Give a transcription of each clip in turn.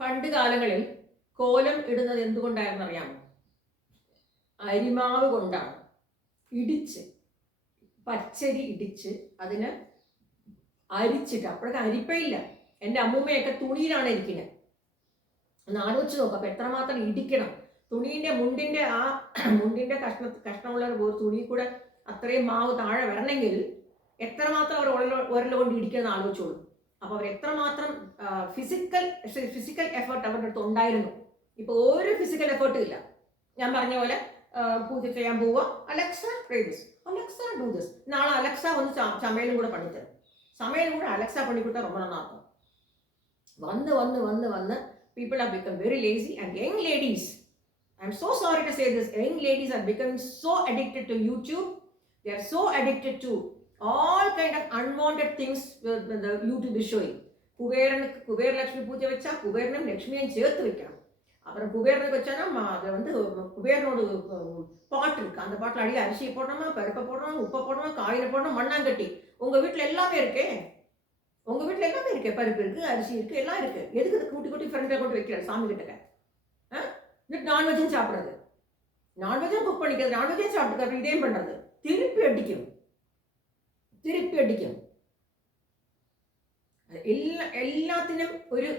പണ്ട് കാലങ്ങളിൽ കോലം ഇടുന്നത് എന്തുകൊണ്ടാണെന്ന് അറിയാമോ? അരിമാവ് കൊണ്ടാണ്. ഇടിച്ച് പച്ചരി ഇടിച്ച് അതിന് അരിച്ചിട്ട്, അപ്പോഴൊക്കെ അരിപ്പയില്ല. എൻ്റെ അമ്മൂമ്മയൊക്കെ തുണിയിലാണ് ഇരിക്കുന്നത്. ഒന്ന് ആലോചിച്ച് നോക്കാം, അപ്പം എത്രമാത്രം ഇടിക്കണം. മുണ്ടിൻ്റെ മുണ്ടിൻ്റെ കഷ്ണമുള്ള ഒരു തുണി കൂടെ അത്രയും മാവ് താഴെ വരണമെങ്കിൽ എത്രമാത്രം അവർ ഉരൽ കൊണ്ട് ഇടിക്കുമെന്ന് ആലോചിച്ചോളൂ. അപ്പോൾ അവർ എത്രമാത്രം ഫിസിക്കൽ എഫേർട്ട് അവരുടെ അടുത്ത് ഉണ്ടായിരുന്നു. ഇപ്പോൾ ഒരു ഫിസിക്കൽ എഫേർട്ടും ഇല്ല. ഞാൻ പറഞ്ഞ പോലെ പൂജ ചെയ്യാൻ പോവുക, Alexa pray this, Alexa do this. നാളെ അലക്സ ഒന്ന് ചമയലും കൂടെ പണിത്തരും. സമയം കൂടെ അലക്സ പണിക്കൊടുത്താൽ ரொம்ப நல்லா இருக்கும். വന്ന് വന്ന് വന്ന് വന്ന് people have become very lazy, and young ladies, I'm so sorry to say this, young ladies are becoming so addicted to YouTube. They are so addicted to all kind of unwanted things the YouTube is showing. Kubera Lakshmi பூஜை வச்சா குபேரனும் லட்சுமியும் சேர்த்து வைக்கணும். அப்புறம் குபேரனுக்கு வச்சோன்னா அதை வந்து குபேரனோட பாட்டு இருக்கு, அந்த பாட்டில் அடியில் அரிசியை போடணுமா, பருப்பை போடணும், உப்பை போடணும், காயில போடணும், மண்ணாங்கட்டி. உங்கள் வீட்டில் எல்லாமே இருக்கே, உங்கள் வீட்டில் எல்லாமே இருக்கு. பருப்பு இருக்குது, அரிசி இருக்குது, எல்லாம் இருக்குது. எதுக்கு இது கூட்டி கூட்டி ஃப்ரெண்டாக கொண்டு வைக்கிறார் சாமி கிட்டக்க? இது நான்வெஜ்ஜும் சாப்பிட்றது, நான்வெஜ்ஜும் குக் பண்ணிக்கிறது, நான்வெஜ்ஜும் சாப்பிட்டுக்கிறது, இதையும் பண்ணுறது. திருப்பி அடிக்கும். എല്ലാത്തിനും ഒരു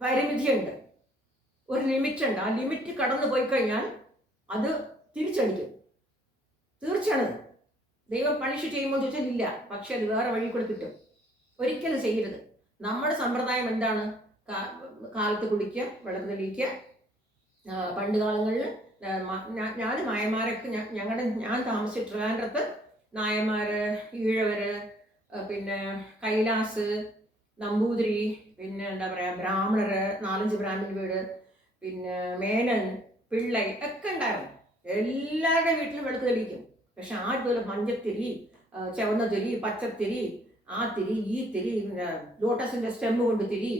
പരിമിതിയുണ്ട്, ഒരു ലിമിറ്റുണ്ട്. ആ ലിമിറ്റ് കടന്നു പോയി കഴിഞ്ഞാൽ അത് തിരിച്ചടിക്കും. തീർച്ചയാണത്. ദൈവം പണിഷ് ചെയ്യുമ്പോൾ ചോദിച്ചാൽ ഇല്ല, പക്ഷെ അത് വേറെ വഴി കൂടെ കിട്ടും. ഒരിക്കലും ചെയ്യരുത്. നമ്മുടെ സമ്പ്രദായം എന്താണ്? കാലത്ത് കുടിക്കുക, വെള്ളത്തിൽ തെളിയിക്കുക. പണ്ട് കാലങ്ങളിൽ ഞാൻ നായന്മാരൊക്കെ ഞാൻ താമസിച്ച ട്രിവാൻഡ്രത്ത് നായന്മാർ, ഈഴവർ, പിന്നെ കൈലാസ്, നമ്പൂതിരി, പിന്നെ എന്താ പറയുക ബ്രാഹ്മണർ, 4-5 ബ്രാഹ്മണ വീട്, പിന്നെ മേനൻ, പിള്ളൈ ഒക്കെ ഉണ്ടായിരുന്നു. എല്ലാവരുടെ വീട്ടിലും വിളക്ക് തെളിയിക്കും. പക്ഷെ ആദ്യപോലെ മഞ്ഞത്തിരി, ചുവന്ന തിരി, പച്ചത്തിരി, ആ തിരി, ഈ തിരി, ലോട്ടസിന്റെ സ്റ്റെമ്മ് കൊണ്ട് തിരി,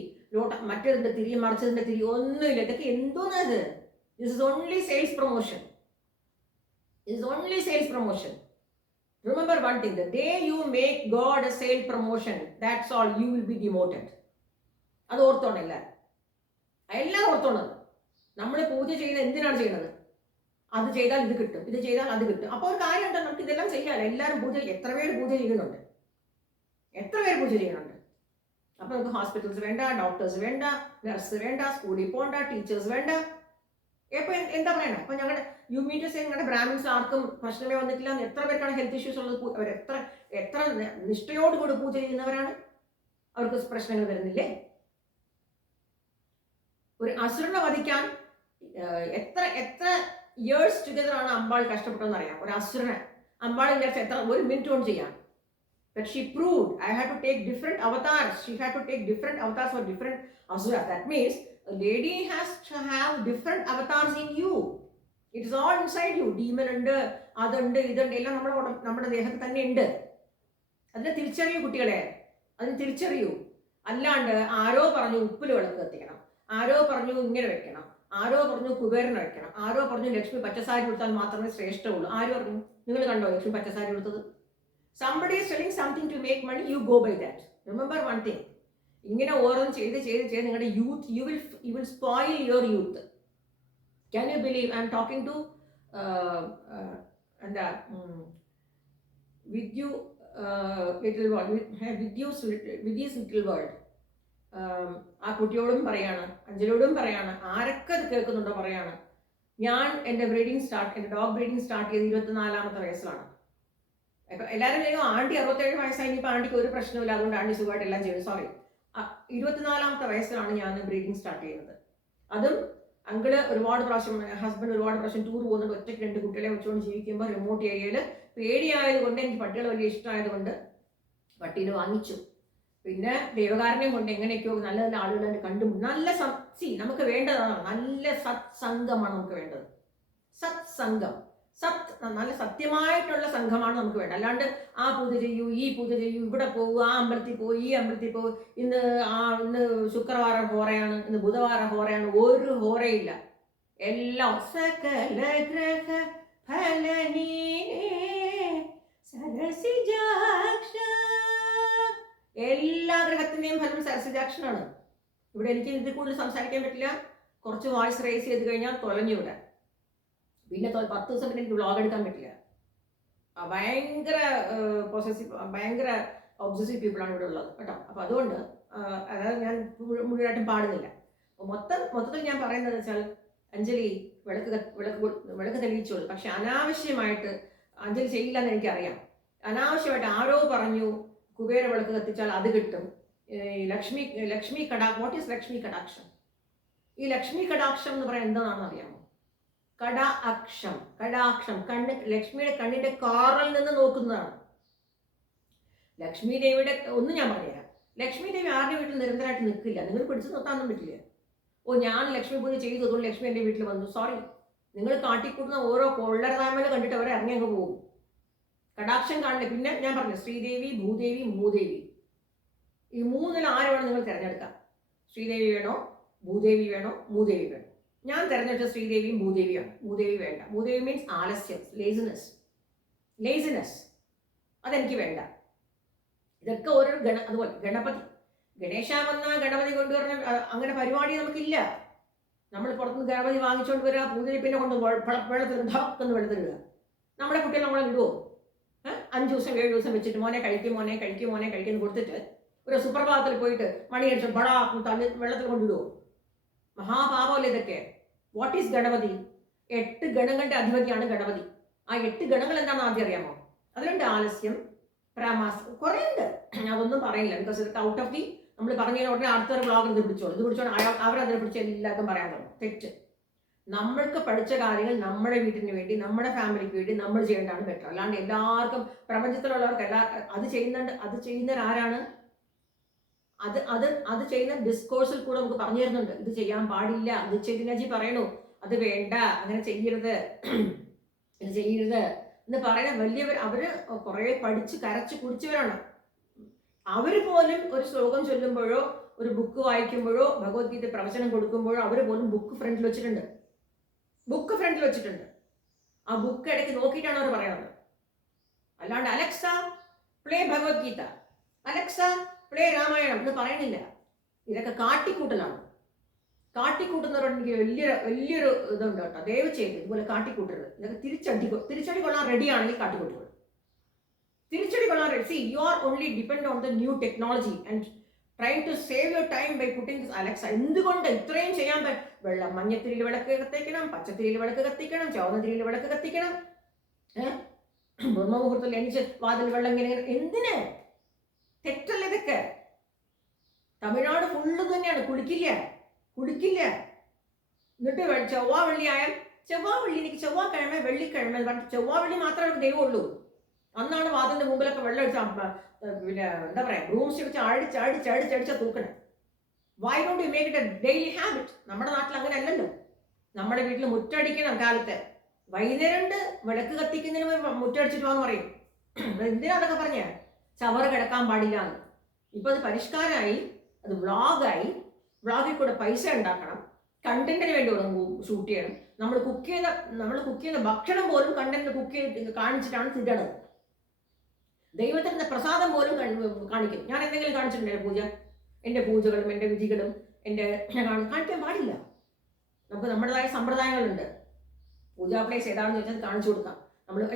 മറ്റതിന്റെ തിരി, മറിച്ചതിന്റെ തിരി, ഒന്നുമില്ല. ഇതൊക്കെ എന്തോന്നത്? This is only sales promotion. Remember one thing, the day you make God a sale promotion, that's all, you will be demoted. അത് ഓർത്തോണം എല്ലാവരും ഓർത്തോണത്. നമ്മൾ പൂജ ചെയ്യുന്നത് എന്തിനാണ് ചെയ്യുന്നത്? അത് ചെയ്താൽ ഇത് കിട്ടും, ഇത് ചെയ്താൽ അത് കിട്ടും. അപ്പോൾ ഒരു കാര്യമുണ്ട്, നമുക്ക് ഇതെല്ലാം ചെയ്യാമല്ലോ. എല്ലാവരും എത്ര പേര് പൂജ ചെയ്യുന്നുണ്ട്? അപ്പോൾ നമുക്ക് ഹോസ്പിറ്റൽസ് വേണ്ട, ഡോക്ടേഴ്സ് വേണ്ട, നഴ്സ് വേണ്ട, സ്കൂളിൽ പോകണ്ട, ടീച്ചേഴ്സ് വേണ്ട. എപ്പോൾ എന്താ പറയണേ? അപ്പോൾ യു മീൻ ടു സേ ഞങ്ങളുടെ ബ്രാഹ്മിൻസ് ആർക്കും പ്രശ്നമേ വന്നിട്ടില്ല. എത്ര പേർക്കാണ് ഹെൽത്ത് ഇഷ്യൂസ് ഉള്ളത്? അവർ എത്ര നിഷ്ഠയോടുകൂടി പൂജ ചെയ്യുന്നവരാണ്, അവർക്ക് പ്രശ്നങ്ങൾ വരുന്നില്ലേ? ഒരു അസുരനെ വധിക്കാൻ എത്ര ഇയേഴ്സ് ടുഗദർ ആണ് അമ്പാൾ കഷ്ടപ്പെട്ടതെന്ന് അറിയാം. ഒരു അസുരനെ അമ്പാൾ വിചാരിച്ച ഒരു മിനിറ്റ് കൊണ്ട് ചെയ്യാം. But she proved I had to take different avatars. She had to take different avatars for different asuras. That means a lady has to have different avatars in you. It is all inside you. Demon ഉണ്ട്, അതുണ്ട്, ഇതുണ്ട്, എല്ലാം നമ്മുടെ ദേഹത്ത് തന്നെ ഉണ്ട്. അതിനെ തിരിച്ചറിയൂ കുട്ടികളെ, അതിന് തിരിച്ചറിയൂ. അല്ലാണ്ട് ആരോ പറഞ്ഞു ഉപ്പിൽ വിളക്ക് കത്തിക്കണം, ആരോ പറഞ്ഞു ഇങ്ങനെ വെക്കണം, ആരോ പറഞ്ഞു കുബേരനെ വെക്കണം, ആരോ പറഞ്ഞു ലക്ഷ്മി പച്ചസാരി കൊടുത്താൽ മാത്രമേ ശ്രേഷ്ഠമുള്ളൂ. ആരോ പറഞ്ഞു? നിങ്ങൾ കണ്ടോ ലക്ഷ്മി പച്ചസാരി കൊടുത്തത്? Somebody is selling something to make money, you go by that. Remember one thing, ഇങ്ങനെ ഓരോന്നും ചെയ്ത് നിങ്ങളുടെ youth, you will spoil your youth. Can you believe I'm talking to Vidya's little world. ആ കുട്ടിയോടും പറയാണ്, അഞ്ജലിയോടും പറയാണ്, ആരൊക്കെ അത് കേൾക്കുന്നുണ്ടോ പറയാണ്, ഞാൻ എൻ്റെ ഡോഗ് ബ്രീഡിങ് സ്റ്റാർട്ട് ചെയ്ത് 24-ാമത്തെ വയസ്സിലാണ്. ഇപ്പം എല്ലാവരും ചെയ്യും ആണ്ടി 67 വയസ്സായി, ഇനിയിപ്പോൾ ആണ്ടിക്ക് ഒരു പ്രശ്നമില്ല, അതുകൊണ്ട് ആണ്ടി സുഖമായിട്ട് എല്ലാം ചെയ്യും. സോറി, 24-ാമത്തെ വയസ്സിലാണ് ഞാൻ ബ്രീഡിങ് സ്റ്റാർട്ട് ചെയ്യുന്നത്. അതും അങ്കിള് ഒരുപാട് പ്രാവശ്യം, ഹസ്ബൻഡ് ഒരുപാട് പ്രാവശ്യം ടൂർ പോകുന്നുണ്ട്, ഒറ്റയ്ക്ക് 2 കുട്ടികളെ വെച്ചുകൊണ്ട് ജീവിക്കുമ്പോൾ റിമോട്ട് ഏരിയയിൽ പേടിയായതുകൊണ്ട്, എനിക്ക് പട്ടികൾ വലിയ ഇഷ്ടമായതുകൊണ്ട് പട്ടീനെ വാങ്ങിച്ചു. പിന്നെ ദൈവകാരനെ കൊണ്ട് എങ്ങനെയൊക്കെയോ നല്ല നല്ല ആളുകളെ കണ്ടു. നമുക്ക് വേണ്ടതാണ് നല്ല സത്സംഗമാണ് നമുക്ക് വേണ്ടത്. സത്സംഗം, നല്ല സത്യമായിട്ടുള്ള സംഘമാണ് നമുക്ക് വേണ്ടത്. അല്ലാണ്ട് ആ പൂജ ചെയ്യൂ, ഈ പൂജ ചെയ്യൂ, ഇവിടെ പോകൂ, ആ അമ്പലത്തിൽ പോയി, ഈ അമ്പലത്തിൽ പോകും, ഇന്ന് ശുക്രവാര ഹോറയാണ്, ഇന്ന് ബുധവാര ഹോറയാണ്, ഒരു ഹോറയില്ല. എല്ലാം സകല ഗ്രഹ ഫലനീനേ സരസിജാക്ഷ, എല്ലാ ഗ്രഹത്തിൻ്റെയും ഫലം സരസിജാക്ഷനാണ്. ഇവിടെ എനിക്ക് ഇതിൽ കൂടുതൽ സംസാരിക്കാൻ പറ്റില്ല. കുറച്ച് വോയിസ് റേസ് ചെയ്ത് കഴിഞ്ഞാൽ തൊലഞ്ഞു ഇവിടെ. പിന്നെ 10 ദിവസം പിന്നെ എനിക്ക് വ്ളോഗ് എടുക്കാൻ പറ്റില്ല. ഭയങ്കര പൊസസീവ്, ഭയങ്കര ഒബ്സസീവ് പീപ്പിളാണ് ഇവിടെ ഉള്ളത് കേട്ടോ. അപ്പോൾ അതുകൊണ്ട് അതായത് ഞാൻ മുഴുവനായിട്ടും പാടുന്നില്ല. മൊത്തത്തിൽ ഞാൻ പറയുന്നത് വെച്ചാൽ, അഞ്ജലി വിളക്ക് തെളിയിച്ചോളൂ. പക്ഷെ അനാവശ്യമായിട്ട് അഞ്ജലി ചെയ്യില്ല എന്ന് എനിക്കറിയാം. അനാവശ്യമായിട്ട് ആരോ പറഞ്ഞു കുബേര വിളക്ക് കത്തിച്ചാൽ അത് കിട്ടും. ലക്ഷ്മി വാട്ട് ഈസ് ലക്ഷ്മി കടാക്ഷം? ഈ ലക്ഷ്മി കടാക്ഷം എന്ന് പറയാൻ എന്താണെന്ന് അറിയാമോ? കടാക്ഷം കണ്ണ്, ലക്ഷ്മിയുടെ കണ്ണിന്റെ കാറിൽ നിന്ന് നോക്കുന്നതാണ്. ലക്ഷ്മി ദേവിയുടെ ഒന്ന് ഞാൻ പറയാം, ലക്ഷ്മി ദേവി ആരുടെ വീട്ടിൽ നിരന്തരമായിട്ട് നിൽക്കില്ല. നിങ്ങൾ പിടിച്ചു നിർത്താനൊന്നും പറ്റില്ല. ഞാൻ ലക്ഷ്മി പൂജ ചെയ്തു, അതുകൊണ്ട് ലക്ഷ്മി എൻ്റെ വീട്ടിൽ വന്നു. സോറി, നിങ്ങൾ കാട്ടിക്കൂട്ടുന്ന ഓരോ കൊള്ളരതായ്മല കണ്ടിട്ട് അവരെ ഇറങ്ങി അങ്ങ് പോകും. കടാക്ഷം കാണില്ല. പിന്നെ ഞാൻ പറഞ്ഞു, ശ്രീദേവി, ഭൂദേവി, മൂദേവി, ഈ മൂന്നിൽ ആരെ വേണം നിങ്ങൾ തിരഞ്ഞെടുക്കാം. ശ്രീദേവി വേണോ, ഭൂദേവി വേണോ, മൂദേവി വേണോ? ഞാൻ തിരഞ്ഞെടുത്ത ശ്രീദേവിയും ഭൂദേവിയാണ്. മൂദേവി വേണ്ട. മൂദേവി മീൻസ് ആലസ്യം, ലേസിനെസ്. അതെനിക്ക് വേണ്ട. ഇതൊക്കെ ഓരോ അതുപോലെ ഗണപതി, ഗണേശ വന്ന ഗണപതി കൊണ്ടുവരുന്ന അങ്ങനെ പരിപാടി നമുക്കില്ല. നമ്മൾ പുറത്തുനിന്ന് ഗണപതി വാങ്ങിച്ചുകൊണ്ട് വരിക, പൂജയിൽ പിന്നെ കൊണ്ട് വെള്ളത്തിൽ വെള്ളത്തിലിടുക. നമ്മുടെ കുട്ടികൾ നമ്മളെ വിടുവോ? 5 ദിവസം 7 ദിവസം വെച്ചിട്ട് മോനെ കഴിക്കുന്നു കൊടുത്തിട്ട് ഒരു സുപ്രഭാതത്തിൽ പോയിട്ട് മണിയടിച്ച് ബടാ തള്ളി വെള്ളത്തിൽ കൊണ്ടിടുവോ? മഹാപാപമല്ലേ ഇതൊക്കെ. What is Ganapati? 8 ഗണങ്ങളുടെ അധിപതിയാണ് ഗണപതി. ആ 8 ഗണങ്ങൾ എന്താണെന്ന് ആദ്യം അറിയാമോ? അതിലുണ്ട് ആലസ്യം, പ്രാമാസം, കുറേ ഉണ്ട്. അതൊന്നും പറയില്ല. Because it out of the, നമ്മൾ പറഞ്ഞു ഉടനെ അടുത്തൊരു ബ്ലോഗ് ഇത് പിടിച്ചോളൂ അവരതിനെ പിടിച്ച് എല്ലാവർക്കും പറയാൻ തുടങ്ങും. തെറ്റ്. നമ്മൾക്ക് പഠിച്ച കാര്യങ്ങൾ നമ്മുടെ വീട്ടിന് വേണ്ടി, നമ്മുടെ ഫാമിലിക്ക് വേണ്ടി നമ്മൾ ചെയ്യേണ്ടതാണ് ബെറ്റർ. അല്ലാണ്ട് എല്ലാവർക്കും, പ്രപഞ്ചത്തിലുള്ളവർക്ക് അത് ചെയ്യുന്നവരാരാണ്? അത് ചെയ്യുന്ന ഡിസ്കോഴ്സിൽ കൂടെ നമുക്ക് പറഞ്ഞു തരുന്നുണ്ട്. ഇത് ചെയ്യാൻ പാടില്ല, ഇത് ചെയ്തിനാജി പറയണു, അത് വേണ്ട, അങ്ങനെ ചെയ്യരുത്, ഇത് ചെയ്യരുത് എന്ന് പറയുന്ന വലിയവർ. അവര് കുറെ പഠിച്ച് കരച്ച് കുടിച്ചവരാണ്. അവർ പോലും ഒരു ശ്ലോകം ചൊല്ലുമ്പോഴോ ഒരു ബുക്ക് വായിക്കുമ്പോഴോ ഭഗവത്ഗീത പ്രവചനം കൊടുക്കുമ്പോഴോ അവർ പോലും ബുക്ക് ഫ്രണ്ടിൽ വെച്ചിട്ടുണ്ട്. ആ ബുക്ക് ഇടയ്ക്ക് നോക്കിയിട്ടാണ് അവർ പറയുന്നത്. അല്ലാണ്ട് Alexa play Bhagavad Gita, Alexa play Ramayanam എന്ന് പറയണില്ല. ഇതൊക്കെ കാട്ടിക്കൂട്ടലാണ്. കാട്ടിക്കൂട്ടുന്നവരോട് എനിക്ക് വലിയൊരു ഇതുണ്ട് കേട്ടോ. ദയവ് ചെയ്ത് ഇതുപോലെ കാട്ടിക്കൂട്ടരുത്. ഇതൊക്കെ തിരിച്ചടി കൊള്ളാൻ റെഡിയാണെങ്കിൽ കാട്ടിക്കൂട്ടുകൾ തിരിച്ചടി കൊള്ളാൻ ready. See, you are only depend on the new technology and trying to save your time by putting this Alexa. എന്തുകൊണ്ട് ഇത്രയും ചെയ്യാൻ പറ്റും? മഞ്ഞത്തിരിയിൽ വിളക്ക് കത്തിക്കണം, പച്ചത്തിരിയിൽ വിളക്ക് കത്തിക്കണം, ചുവന്നതിരിയിൽ വിളക്ക് കത്തിക്കണം, ബ്രഹ്മമുഹൂർത്തത്തിൽ എണിച്ച് വാതിൽ വെള്ളം ഇങ്ങനെ. എന്തിന്? തെറ്റല്ല ഇതൊക്കെ. തമിഴ്നാട് ഫുള്ള് തന്നെയാണ്. കുടിക്കില്ല. എന്നിട്ട് ചൊവ്വാവെള്ളിയായാൽ എനിക്ക് ചൊവ്വാക്കിഴമ വെള്ളിക്കിഴമ, ചൊവ്വാവെള്ളി മാത്രമേ അവർക്ക് ദൈവമുള്ളൂ. അന്നാണ് വാതിലിന്റെ മുമ്പിലൊക്കെ വെള്ളം ഒഴിച്ച പിന്നെ എന്താ പറയാ, ബ്രൂംസ് വെച്ച് അടിച്ചടിച്ച തൂക്കണേ. Why don't you make it a daily habit? നമ്മുടെ നാട്ടിൽ അങ്ങനെ അല്ലല്ലോ. നമ്മുടെ വീട്ടിൽ മുറ്റടിക്കണം കാലത്ത്. വൈകുന്നേരം വിളക്ക് കത്തിക്കുന്നതിന് മുറ്റടിച്ചിട്ട് വാന്ന് പറയും. എന്തിനാ അതൊക്കെ പറഞ്ഞ? ചവറ് കിടക്കാൻ പാടില്ല എന്ന്. ഇപ്പൊ അത് പരിഷ്കാരമായി, അത് വ്ളോഗായി. വ്ളോഗിൽ കൂടെ പൈസ ഉണ്ടാക്കണം, കണ്ടന്റിന് വേണ്ടി ഷൂട്ട് ചെയ്യണം. നമ്മൾ കുക്ക് ചെയ്യുന്ന ഭക്ഷണം പോലും കണ്ടന്റ് കുക്ക് ചെയ്ത് കാണിച്ചിട്ടാണ് തിന്നണത്. ദൈവത്തിന്റെ പ്രസാദം പോലും കാണിക്കും. ഞാൻ എന്തെങ്കിലും കാണിച്ചിട്ടുണ്ടോ പൂജ? എൻ്റെ പൂജകളും എൻ്റെ വിധികളും കാണിക്കാൻ പാടില്ല. നമുക്ക് നമ്മുടേതായ സമ്പ്രദായങ്ങളുണ്ട്. പൂജാ പ്ലേസ് ഏതാണെന്ന് വെച്ചാൽ കാണിച്ചു കൊടുക്കാം.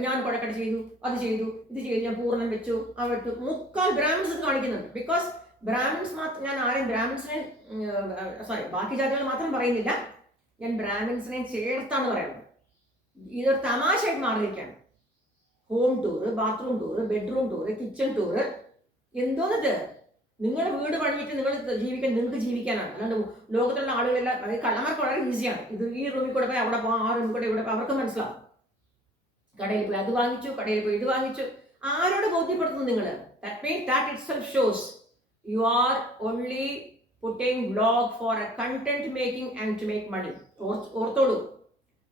ഞാൻ കുഴക്കട ചെയ്തു, അത് ചെയ്തു, ഇത് ചെയ്തു, ഞാൻ പൂർണ്ണം വെച്ചു, അവർക്ക് മുക്കാൽ ബ്രാഹ്മിൻസ് കാണിക്കുന്നുണ്ട്. ബിക്കോസ് ബ്രാഹ്മിൻസ് മാത്രം, ഞാൻ ആരെയും ബ്രാഹ്മിൻസിനെ ബാക്കി ജാതികൾ മാത്രം പറയുന്നില്ല, ഞാൻ ബ്രാഹ്മിൻസിനെ ചേർത്താണ് പറയുന്നത്. ഇതൊരു തമാശയായിട്ട് മാറിയിരിക്കുകയാണ്. Home tour, bathroom tour, bedroom tour, kitchen tour, എന്തോന്നത്? നിങ്ങളുടെ വീട് പണിഞ്ഞിട്ട് നിങ്ങൾക്ക് ജീവിക്കാനാണ്. അല്ലാണ്ട് ലോകത്തുള്ള ആളുകളെല്ലാം, കള്ളന്മാർക്ക് വളരെ ഈസിയാണ്. ഇത് ഈ റൂമിൽ കൂടെ പോയി അവിടെ പോകാം, ആ റൂമിൽ കൂടെ ഇവിടെ പോയി, അവർക്ക് മനസ്സിലാവും. കടയിൽ പോയി അത് വാങ്ങിച്ചു, കടയിൽ പോയി ഇത് വാങ്ങിച്ചു. ആരോട് ബോധ്യപ്പെടുത്തുന്നു നിങ്ങൾ? That means that itself shows you are only putting vlog for a content making and to make money. ഓർത്തോളൂ,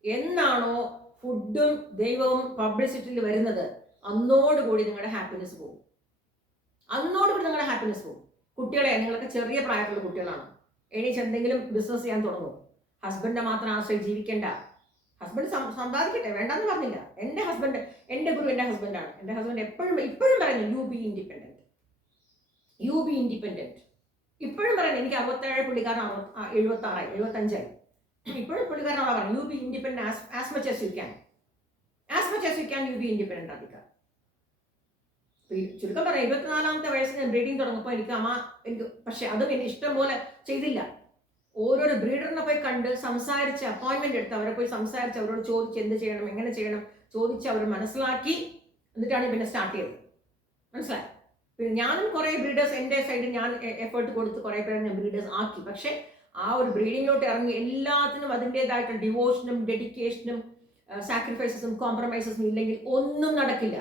എന്നാണോ ഫുഡും ദൈവവും പബ്ലിസിറ്റിയിൽ വരുന്നത്, അന്നോടുകൂടി നിങ്ങളുടെ ഹാപ്പിനെസ് പോകും. കുട്ടികളെ, നിങ്ങളൊക്കെ ചെറിയ പ്രായത്തിലുള്ള കുട്ടികളാണ്. എണീച്ച് എന്തെങ്കിലും ബിസിനസ് ചെയ്യാൻ തുടങ്ങും. ഹസ്ബൻഡിനെ മാത്രം ആശ്രയിച്ച് ജീവിക്കേണ്ട. ഹസ്ബൻഡ് സമ്പാദിക്കട്ടെ, വേണ്ടെന്ന് പറഞ്ഞില്ല. എൻ്റെ ഗുരു എൻ്റെ ഹസ്ബൻഡാണ്. എൻ്റെ ഹസ്ബൻഡ് ഇപ്പോഴും പറയുന്നു, യു ബി ഇൻഡിപെൻഡൻറ്റ്. ഇപ്പോഴും പറയുന്നത് എനിക്ക് 67, പുള്ളിക്കാരൻ 76, 75. ഇപ്പോഴും പുള്ളിക്കാരനോടാ പറഞ്ഞു, you be independent as much as you can, as much as you can you be independent അധിക. ചുരുക്കം പറയാം, 24-ാമത്തെ വയസ്സിൽ ഞാൻ ബ്രീഡിങ് തുടങ്ങുമ്പോൾ എനിക്ക് പക്ഷെ അതും എനിക്ക് ഇഷ്ടം പോലെ ചെയ്തില്ല. ഓരോരോ ബ്രീഡറിനെ പോയി കണ്ട് സംസാരിച്ച്, അപ്പോയിൻമെന്റ് എടുത്ത് അവരെ പോയി സംസാരിച്ച്, അവരോട് ചോദിച്ച് എന്ത് ചെയ്യണം, എങ്ങനെ ചെയ്യണം ചോദിച്ച് അവർ മനസ്സിലാക്കി, എന്നിട്ടാണ് പിന്നെ സ്റ്റാർട്ട് ചെയ്തത്. മനസ്സിലായി? പിന്നെ ഞാനും കുറേ ബ്രീഡേഴ്സ് എൻ്റെ സൈഡിൽ ഞാൻ എഫേർട്ട് കൊടുത്ത് കുറേ പേരെ ഞാൻ ബ്രീഡേഴ്സ് ആക്കി. പക്ഷെ ആ ഒരു ബ്രീഡിങ്ങിലോട്ട് ഇറങ്ങി എല്ലാത്തിനും അതിൻ്റെതായിട്ടുള്ള ഡിവോഷനും ഡെഡിക്കേഷനും സാക്രിഫൈസസും കോംപ്രമൈസസും ഇല്ലെങ്കിൽ ഒന്നും നടക്കില്ല,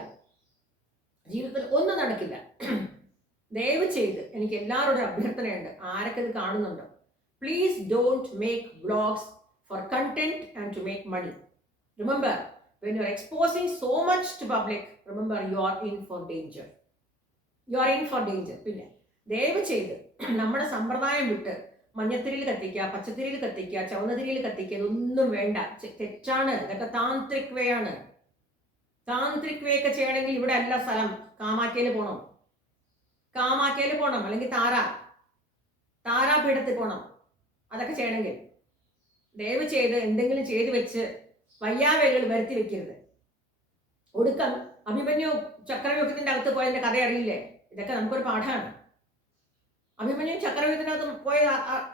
ജീവിതത്തിൽ ഒന്നും നടക്കില്ല. ദയവ് ചെയ്ത് എനിക്ക് എല്ലാവരോടും അഭ്യർത്ഥനയുണ്ട്, ആരൊക്കെ ഇത് കാണുന്നുണ്ടോ, please don't make vlogs for content and to make money. Remember, when you are exposing so much to public, remember you are in for danger. You are in for danger. പിന്നെ ദയവ് ചെയ്ത് നമ്മുടെ സമ്പ്രദായം വിട്ട് മഞ്ഞത്തിരിയിൽ കത്തിക്കുക, പച്ചത്തിരിയിൽ കത്തിക്കുക, ചുവന്നതിരിയിൽ കത്തിക്കുക, ഇതൊന്നും വേണ്ട, തെറ്റാണ്. ഇതൊക്കെ താന്ത്രിക് വേ ആണ്. താന്ത്രിക് വേ ഒക്കെ ചെയ്യണമെങ്കിൽ ഇവിടെ അല്ല സ്ഥലം, കാമാക്കയിൽ പോകണം, കാമാക്കയിൽ പോകണം, അല്ലെങ്കിൽ താരാപീഠത്തിൽ പോകണം. അതൊക്കെ ചെയ്യണമെങ്കിൽ ദയവ് ചെയ്ത് എന്തെങ്കിലും ചെയ്തു വെച്ച് വയ്യാവേലുകൾ വരുത്തി വെക്കരുത്. ഒടുക്കം അഭിമന്യു ചക്രവ്യൂഹത്തിന്റെ അകത്ത് പോയതിന്റെ കഥ അറിയില്ലേ? ഇതൊക്കെ നമുക്കൊരു പാഠമാണ്. അഭിമന്യു ചക്രവ്യൂഹത്തിന്റെ അകത്ത് പോയ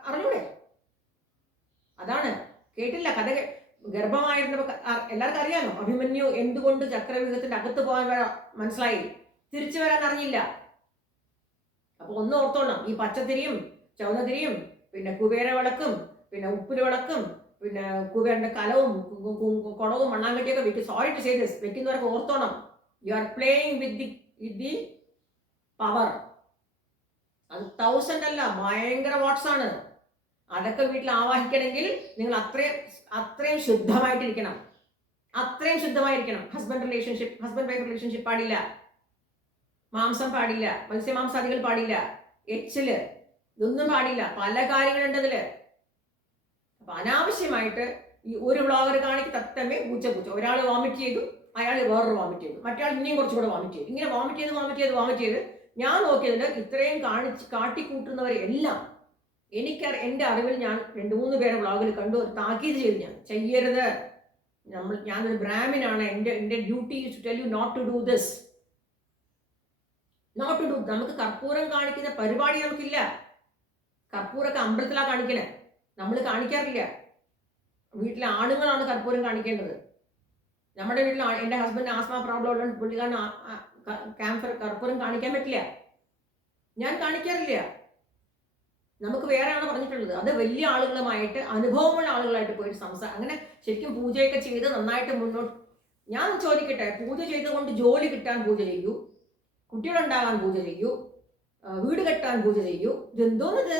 അറിഞ്ഞൂടെ? അതാണ് കേട്ടില്ല കഥ. ഗർഭമായിരുന്നപ്പോ എല്ലാവർക്കും അറിയാമോ അഭിമന്യു എന്തുകൊണ്ട് ചക്രവ്യൂഹത്തിന്റെ അകത്ത് പോകാൻ മനസ്സിലായി, തിരിച്ചു വരാൻ അറിഞ്ഞില്ല. അപ്പൊ ഒന്ന് ഓർത്തോണം, ഈ പച്ചത്തിരിയും ചുവന്നതിരിയും പിന്നെ കുബേര വിളക്കും പിന്നെ ഉപ്പില് വിളക്കും പിന്നെ കുബേരന്റെ കലവും കുടവും മണ്ണാങ്കട്ടിയൊക്കെ വെക്കും. സോറി ടു സേ ദിസ്, വെക്കുന്നവർക്ക് ഓർത്തോണം, you are playing with the power. അത് 1000 അല്ല, ഭയങ്കര വാട്ട്സ് ആണ്. അതൊക്കെ വീട്ടിൽ ആവാഹിക്കണമെങ്കിൽ നിങ്ങൾ അത്രയും ശുദ്ധമായിട്ടിരിക്കണം, അത്രയും ശുദ്ധമായിരിക്കണം. ഹസ്ബൻഡ് വൈഫ് റിലേഷൻഷിപ്പ് പാടില്ല, മാംസം പാടില്ല, മത്സ്യമാംസാദികൾ പാടില്ല, എച്ചില് ഇതൊന്നും പാടില്ല. പല കാര്യങ്ങളുണ്ട് അതില്. അപ്പൊ അനാവശ്യമായിട്ട് ഈ ഒരു വ്ളോഗർ കാണിക്ക് തത്തമ്മേ പൂച്ച ഒരാൾ വോമിറ്റ് ചെയ്തു, അയാൾ വേറൊരു വോമിറ്റ് ചെയ്തു, മറ്റേ ഇനിയും കുറച്ചുകൂടെ വോമിറ്റ് ചെയ്തു, ഇങ്ങനെ വോമിറ്റ് ചെയ്ത് ഞാൻ നോക്കിയതിൽ ഇത്രയും കാട്ടിക്കൂട്ടുന്നവരെ എല്ലാം എൻ്റെ അറിവിൽ ഞാൻ 2-3 പേരെ വ്ളോഗിൽ കണ്ടു. ഒരു താക്കീത് ചെയ്തു, ഞാൻ ചെയ്യരുത്, ഞാനൊരു ബ്രാഹ്മിനാണ്, എൻ്റെ duty is to tell you not to do this, not to do. നമുക്ക് കർപ്പൂരം കാണിക്കുന്ന പരിപാടി നമുക്കില്ല. കർപ്പൂരൊക്കെ അമ്പലത്തിലാണ് കാണിക്കണേ, നമ്മൾ കാണിക്കാറില്ല. വീട്ടിലെ ആണുങ്ങളാണ് കർപ്പൂരം കാണിക്കേണ്ടത്. നമ്മുടെ വീട്ടിൽ എൻ്റെ ഹസ്ബൻഡ് ആസ്മ പ്രോബ്ലം ഉള്ളത് പുള്ളിക്കാരൻ കർപ്പൂരം കാണിക്കാൻ പറ്റില്ല, ഞാൻ കാണിക്കാറില്ല. നമുക്ക് വേറെയാണ് പറഞ്ഞിട്ടുള്ളത്. അത് വലിയ ആളുകളുമായിട്ട് അനുഭവമുള്ള ആളുകളായിട്ട് പോയിട്ട് അങ്ങനെ ശരിക്കും പൂജയൊക്കെ ചെയ്ത് നന്നായിട്ട് മുന്നോട്ട്. ഞാൻ ചോദിക്കട്ടെ, പൂജ ചെയ്തുകൊണ്ട് ജോലി കിട്ടാൻ പൂജ ചെയ്യൂ, കുട്ടികളുണ്ടാകാൻ പൂജ ചെയ്യൂ, വീട് കെട്ടാൻ പൂജ ചെയ്യൂ, ഇതെന്തോന്നത്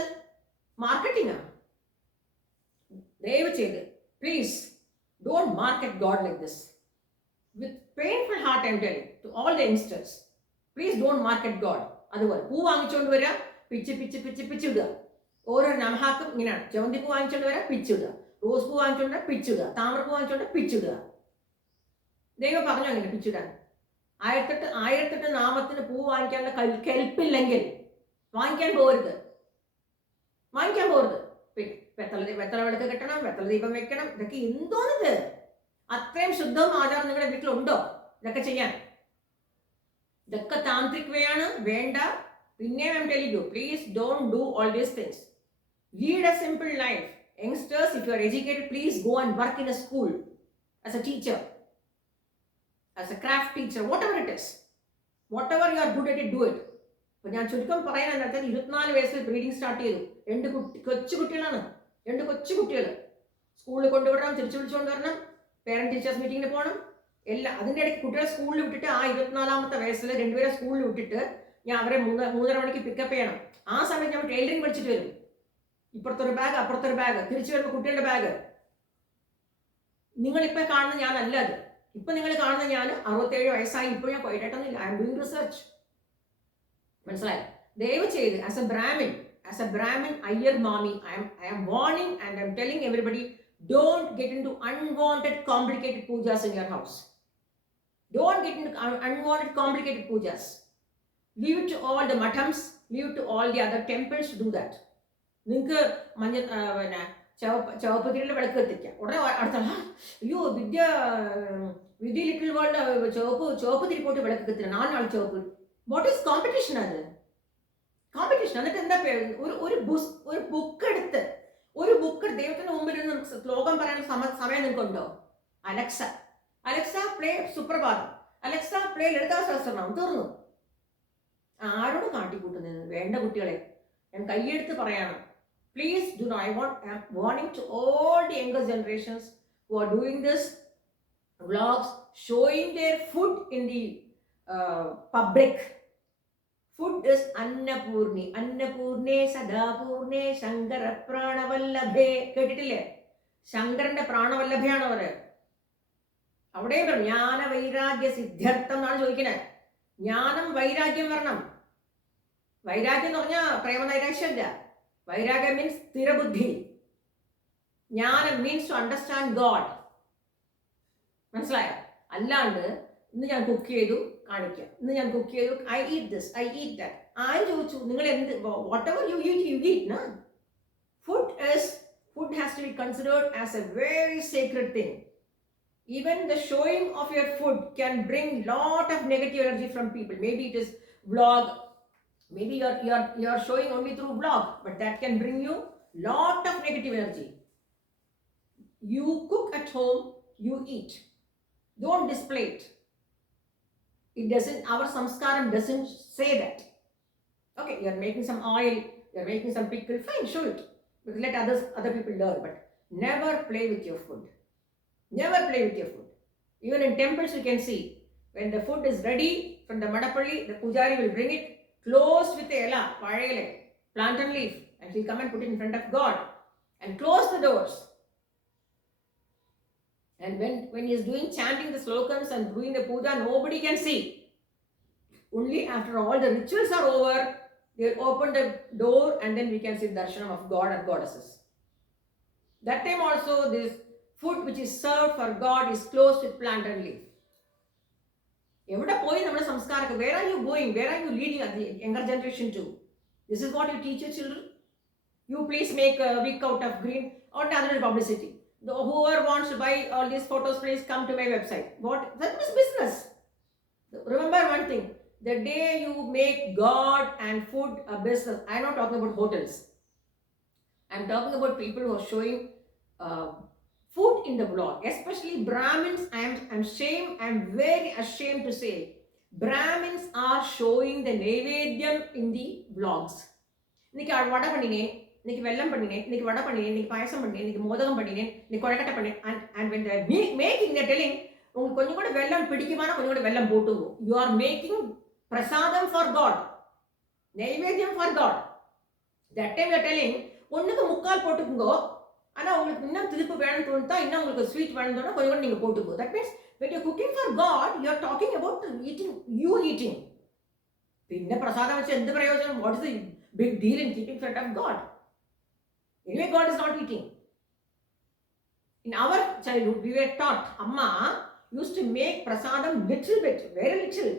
മാർക്കറ്റിംഗാ? ദയവ് ചെയ്ത് please don't market God like this. With painful heart I am telling to all the youngsters, please don't market God. അതുപോലെ പൂ വാങ്ങിച്ചുകൊണ്ട് വരിക, പിച്ചിടുക. ഓരോ നമഹാക്കും ഇങ്ങനെയാണ്. ജവന്തിപ്പൂ വാങ്ങിച്ചുകൊണ്ട് വരാം, പിച്ചിടുക. റോസ് പൂ വാങ്ങിച്ചുകൊണ്ട് പിച്ചിടുക. താമരപ്പൂ വാങ്ങിച്ചുകൊണ്ട് പിച്ചിടുക. ദൈവം പറഞ്ഞു അങ്ങനെ പിച്ചിടാൻ. 1008 നാമത്തിന് പൂ വാങ്ങിക്കാനുള്ള കെൽപ്പില്ലെങ്കിൽ വാങ്ങിക്കാൻ പോകരുത്. പിന്നെ വെത്തല വിളക്ക് കെട്ടണം, വെത്തല ദീപം വെക്കണം. ഇതൊക്കെ എന്തോന്നിത്? അത്രയും ശുദ്ധവും ആചാരം നിങ്ങളുടെ വീട്ടിലുണ്ടോ ഇതൊക്കെ ചെയ്യാൻ? ഇതൊക്കെ താന്ത്രിക് വേ ആണ്, വേണ്ട. പിന്നെ I am telling you, please don't do all these things. Lead A simple life. Youngsters, if you are educated, please go and work in A school as A teacher, as a craft teacher, whatever it is, whatever you are good at it, do it. അപ്പോൾ ഞാൻ ചുരുക്കം പറയാനെന്താ, 24 വയസ്സിൽ breeding start ചെയ്തു. 2 കൊച്ചു കുട്ടികളാണ്, 2 കൊച്ചു കുട്ടികൾ. സ്കൂളിൽ കൊണ്ടുവിടണം, തിരിച്ചു വിളിച്ചുകൊണ്ട് വരണം, പേരന്റ് ടീച്ചേഴ്സ് മീറ്റിങ്ങിന് പോകണം, എല്ലാം. അതിൻ്റെ ഇടയ്ക്ക് കുട്ടികളെ സ്കൂളിൽ വിട്ടിട്ട് ആ 24-ാമത്തെ വയസ്സിൽ 2 പേരെ സ്കൂളിൽ വിട്ടിട്ട് ഞാൻ അവരെ 3:30 മണിക്ക് പിക്കപ്പ് ചെയ്യണം. ആ സമയത്ത് ഞാൻ ടൈലറിങ് പഠിച്ചിട്ട് വരും. ഇപ്പുറത്തൊരു ബാഗ്, അപ്പുറത്തൊരു ബാഗ്, തിരിച്ചു വരുമ്പോൾ കുട്ടികളുടെ ബാഗ്. നിങ്ങളിപ്പോൾ കാണുന്ന ഞാനല്ല അത്. ഇപ്പൊ നിങ്ങൾ കാണുന്ന ഞാൻ 67 വയസ്സായി, ഇപ്പോൾ ഞാൻ പോയിട്ടൊന്നുമില്ല. I am doing research. മനസ്സിലായി? ദയവ് ചെയ്ത് ആസ് എ ബ്രാഹ്മിൻ അയ്യർ മാമി, I am warning and I am telling everybody, don't get into unwanted complicated pujas in your house. Don't get into unwanted complicated pujas. Leave it to all the mutts, leave it to all the other temples to do that. നിങ്ങൾക്ക് മഞ്ഞ പിന്നെ ചുവപ്പ് തിരിയുടെ വിളക്ക് കത്തിക്കാം. ഉടനെ അടുത്ത അയ്യോ വിദ്യ little world ചുവപ്പ് തിരി പോട്ട് വിളക്ക് കത്തില്ല, 4 നാൾ ചുവപ്പ്. What is competition? അത് കോമ്പറ്റീഷൻ. എന്നിട്ട് എന്താ ഒരു ബുക്ക് എടുത്ത് ദൈവത്തിന് മുമ്പിൽ നിന്ന് ശ്ലോകം പറയാനുള്ള സമയം നിങ്ങൾക്കുണ്ടോ? അലക്സ പ്ലേ സുപ്രഭാതം, അലക്സ പ്ലേ ലളിതാ സഹസ്രനാമം, തീർന്നു. ആരോട് കാട്ടിക്കൂട്ടുന്നത്? വേണ്ട കുട്ടികളെ, ഞാൻ കൈയെടുത്ത് പറയണം. Please do not. I'm warning to all the younger generations who are doing this vlogs, showing their food in the public. Food is Annapurne Sadapurne Shankara Pranavallabhe. കേട്ടിട്ടില്ലേ? ശങ്കരന്റെ പ്രാണവല്ലഭയാണ് അവര്. അവിടെ ജ്ഞാന വൈരാഗ്യ സിദ്ധ്യർത്ഥം എന്നാണ് ചോദിക്കുന്നത്. ജ്ഞാനം വൈരാഗ്യം വരണം. വൈരാഗ്യം എന്ന് പറഞ്ഞാൽ പ്രേമനൈരാശ്യമല്ല. വൈരാഗ്യം മീൻസ് സ്ഥിരബുദ്ധി. ജ്ഞാനം മീൻസ് ടു അണ്ടർസ്റ്റാൻഡ് ഗോഡ്. മനസ്സിലായോ? അല്ലാണ്ട് ഇന്ന് ഞാൻ കുക്ക് ചെയ്തു കാണിക്കാം, ഇന്ന് ഞാൻ കുക്ക് ചെയ്തു, I eat this, I eat that. ആരും ചോദിച്ചു നിങ്ങൾ എന്ത്, what ever you eat you eat. No? Food has to be considered as a very sacred thing. Even the showing of your food can bring lot of negative energy from people. Maybe it is vlog, maybe you're showing only through vlog, but that can bring you lot of negative energy. You cook at home, you eat. Don't display it. It doesn't, our samskaram doesn't say that. Okay, you're making some oil, you're making some pickle, fine, show it. But let other people learn, but never play with your food. Never play with your food. Even in temples you can see, when the food is ready from the Madapalli, the pujari will bring it closed with the ela, vazhayile, plantain leaf, and he'll come and put it in front of God and close the doors. And when he is chanting the slokams and doing the puja, nobody can see. Only after all the rituals are over, they'll open the door and then we can see the darshanam of God and goddesses. That time also this food which is served for God is closed with plantain leaf. എവിടെ പോയി നമ്മുടെ സംസ്കാരമൊക്കെ? Where are you going? Where are you leading the younger generation to? This is what you teach your children? You please make a wig out of green or other publicity. Whoever wants to buy all these photos, please come to my website. What? That is business. Remember one thing, the day you make God and food a business, I'm not talking about hotels. I'm talking about people who are showing food in the vlog, especially Brahmins. I'm very ashamed to say, Brahmins are showing the Naivedyam in the vlogs. Nikki vada pannine, nikki vellam pannine, nikki vada pannine, nikki payasam pannine, nikki modagam pannine, nikki kolakatta pannine, and when they are making, they are telling, ungalku konjam kuda vellam pidikkumana konjam kuda vellam pottungo. You are making prasadam for God, Naivedyam for God. That time you are telling, ஒண்ணுக்கு முக்கால் போட்டுக்குங்கோ, ஆனா உங்களுக்கு இன்னும் திருப்பு வேணும்னு தோணுதா, இன்னும் உங்களுக்கு ஸ்வீட் வேணும்னு தோணா கொஞ்சம் கூட நீங்க போட்டுக்கோ. That means when you're cooking for God, you're talking about eating. പിന്നെ പ്രസാദം വെച്ച് എന്ത് പ്രയോജനം? What is the big deal in keeping front of God? Anyway, God is not eating. In our childhood, we were taught, Amma used to make prasadam little bit, very little.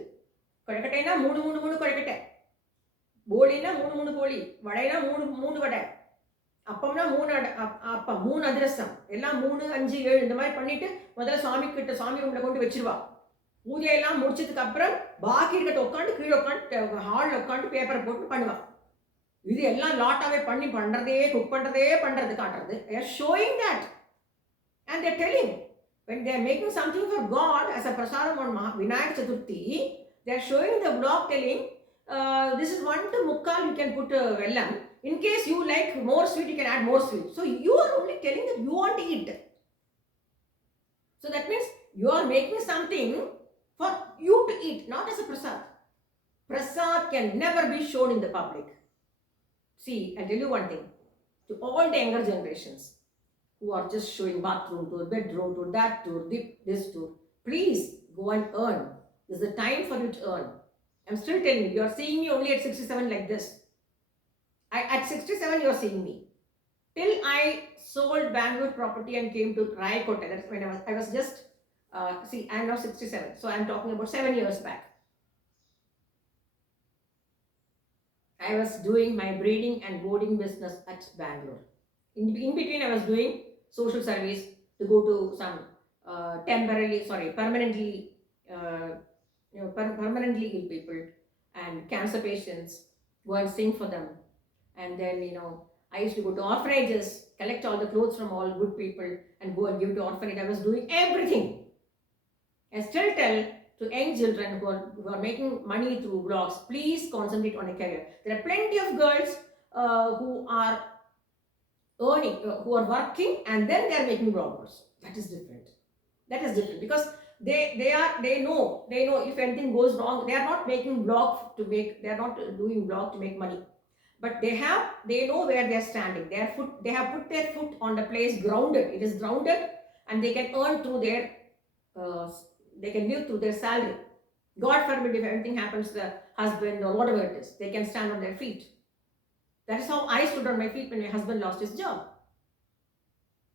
Kodakattaina 3 kodakatta, bolina 3 boli, vadaina 3 vada, அப்பம்னா 3 அப்பம், 3 அதிரசம், எல்லாம் 3 5 7 இந்த மாதிரி பண்ணிட்டு முதல்ல சாமி ரூம்ல கொண்டு வச்சிருவா. பூஜையெல்லாம் முடிச்சதுக்கு அப்புறம் பாக்கி இருக்கிறத உட்காந்து கீழே உட்காந்து ஹாலில் உட்காந்து பேப்பரை போட்டு பண்ணுவா. இது எல்லாம் லாட்டாவே பண்றதே குக் பண்றது காட்டுறது. They are showing that and they are telling, when they are making something for God as a prasadam on Vinayak Chaturthi, they are showing the vlog telling, this is 1 to mukkal you can put vellam. In case you like more sweet, you can add more sweet. So you are only telling that you want to eat. So that means you are making something for you to eat, not as a prasad. Prasad can never be shown in the public. See, I'll tell you one thing. To all the younger generations who are just showing bathroom tour, bedroom tour, that tour, this tour, please go and earn. This is the time for you to earn. I'm still telling you, you are seeing me only at 67 like this. At 67, you are seeing me. Till I sold Bangalore property and came to Raikote, that's when I was just, see, I'm now 67. So I'm talking about 7 years back. I was doing my breeding and boarding business at Bangalore. In between, I was doing social service to go to some permanently, permanently ill people and cancer patients, go and sing for them. And then, I used to go to orphanages, collect all the clothes from all good people and go and give to orphanage. I was doing everything. I still tell to young children who are making money through blogs, please concentrate on a career. There are plenty of girls who are earning, who are working and then they are making bloggers. That is different. That is different because they know if anything goes wrong. They are not making blog to make. They are not doing blog to make money, but they know where they are standing. They have put their foot on the place, grounded. It is grounded, and they can earn through their. They can live through their salary. God forbid if anything happens to the husband or whatever it is, they can stand on their feet. That is how I stood on my feet when my husband lost his job.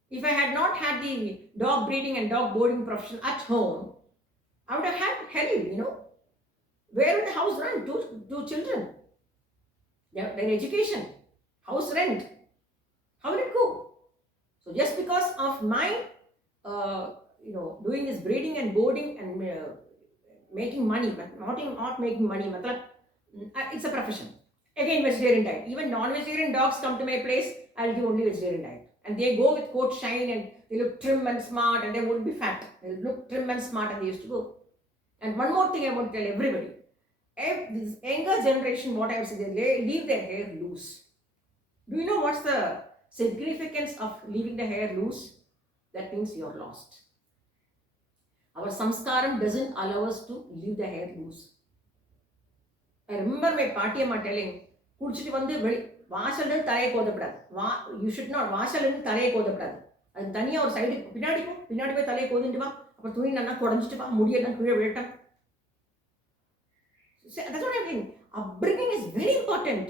If I had not had the dog breeding and dog boarding profession at home, I would have had hell, Where would the house run? Two children. Their education, house rent. How will it go? So just because of my, doing this breeding and boarding and making money, but not making money, it's a profession. Again, vegetarian diet. Even non-vegetarian dogs come to my place, I'll give only vegetarian diet. And they go with coat shine and they look trim and smart and they won't be fat. They look trim and smart and they used to go. And one more thing I want to tell everybody. This younger generation, what I have said, they leave their hair loose. Do you know what's the significance of leaving the hair loose? That means you're lost. Our samskaram doesn't allow us to leave the hair loose. I remember my Patiyamma telling, குடிச்சிட்டு வந்து வாசல் தலையை கோதப்படாது. You should not வாசல் தலையை கோதப்படாது. அது தனியாக ஒரு side பின்னாடி போய் தலையை கோதுட்டு வா, அப்புறம் துணி நல்லா குடஞ்சிட்டு வா, முடியெல்லாம் கீழே விழட்டும். That's what I mean. Upbringing is very important.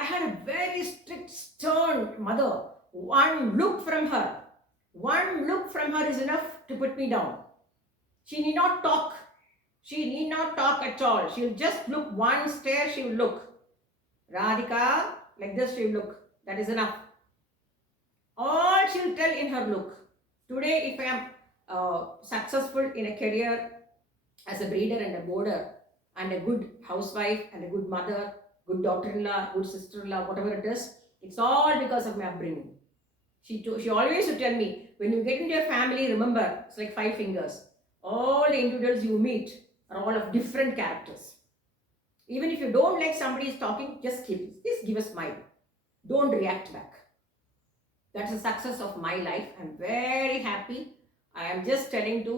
I had a very strict, stern mother. One look from her is enough to put me down. She need not talk. She need not talk at all. She will just look, one stare she will look. Radhika, like this she will look. That is enough. All she will tell in her look. Today, if I am successful in a career as a breeder and a boarder, and a good housewife and a good mother, good daughter-in-law, good sister-in-law, whatever it is, it's all because of my upbringing. She always used to tell me, when you get into your family, remember, it's like 5 fingers. All the individuals you meet are all of different characters. Even if you don't like somebody is talking, just give a smile. Don't react back. That's the success of my life. I'm very happy. I am just telling to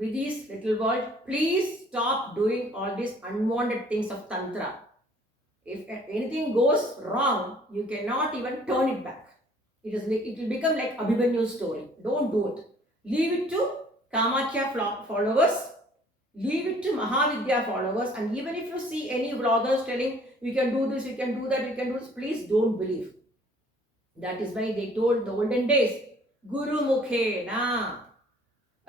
Vidhi's little world, please stop doing all these unwanted things of tantra. If anything goes wrong, you cannot even turn it back. It will become like Abhimanyu's story. Don't do it. Leave it to Kamakhya followers. Leave it to Mahavidya followers. And even if you see any vloggers telling, you can do this, you can do that, you can do this, please don't believe. That is why they told the olden days, Guru Mukhe na.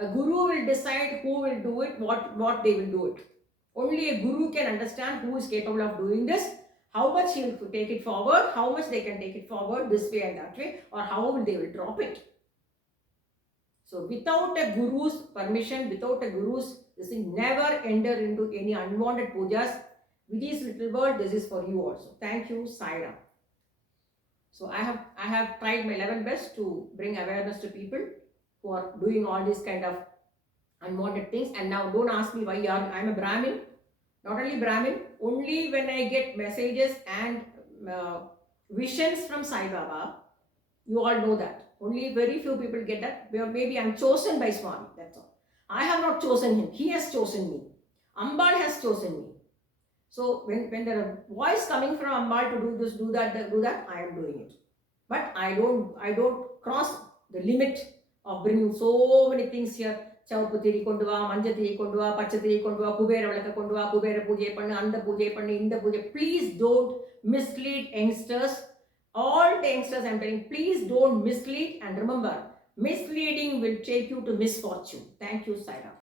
A guru will decide who will do it, what they will do it. Only a guru can understand who is capable of doing this, how much he will take it forward, how much they can take it forward this way and that way, or how they will drop it. So without a guru's permission, without a guru's, this thing, never enter into any unwanted pujas. Vidhi's little world, this is for you also. Thank you, Sai-Ram. So I have tried my level best to bring awareness to people who are doing all these kind of unwanted things. And now don't ask me why I'm a Brahmin. Not only Brahmin, only when I get messages and visions from Sai Baba, you all know that. Only very few people get that. Maybe I'm chosen by Swami, that's all. I have not chosen him. He has chosen me. Ambal has chosen me. So when there are voice coming from Ambal to do this, do that, I am doing it. But I don't cross the limit of bringing so many things here. Chavapu thiri kondu va, manja thiri kondu va, pacha thiri kondu va, kubera valaka kondu va, kubera pujai pannu, anda pujai pannu, inda pujai. Please don't mislead youngsters. All the youngsters I'm telling, please don't mislead. And remember, misleading will take you to misfortune. Thank you, Sai-Ram.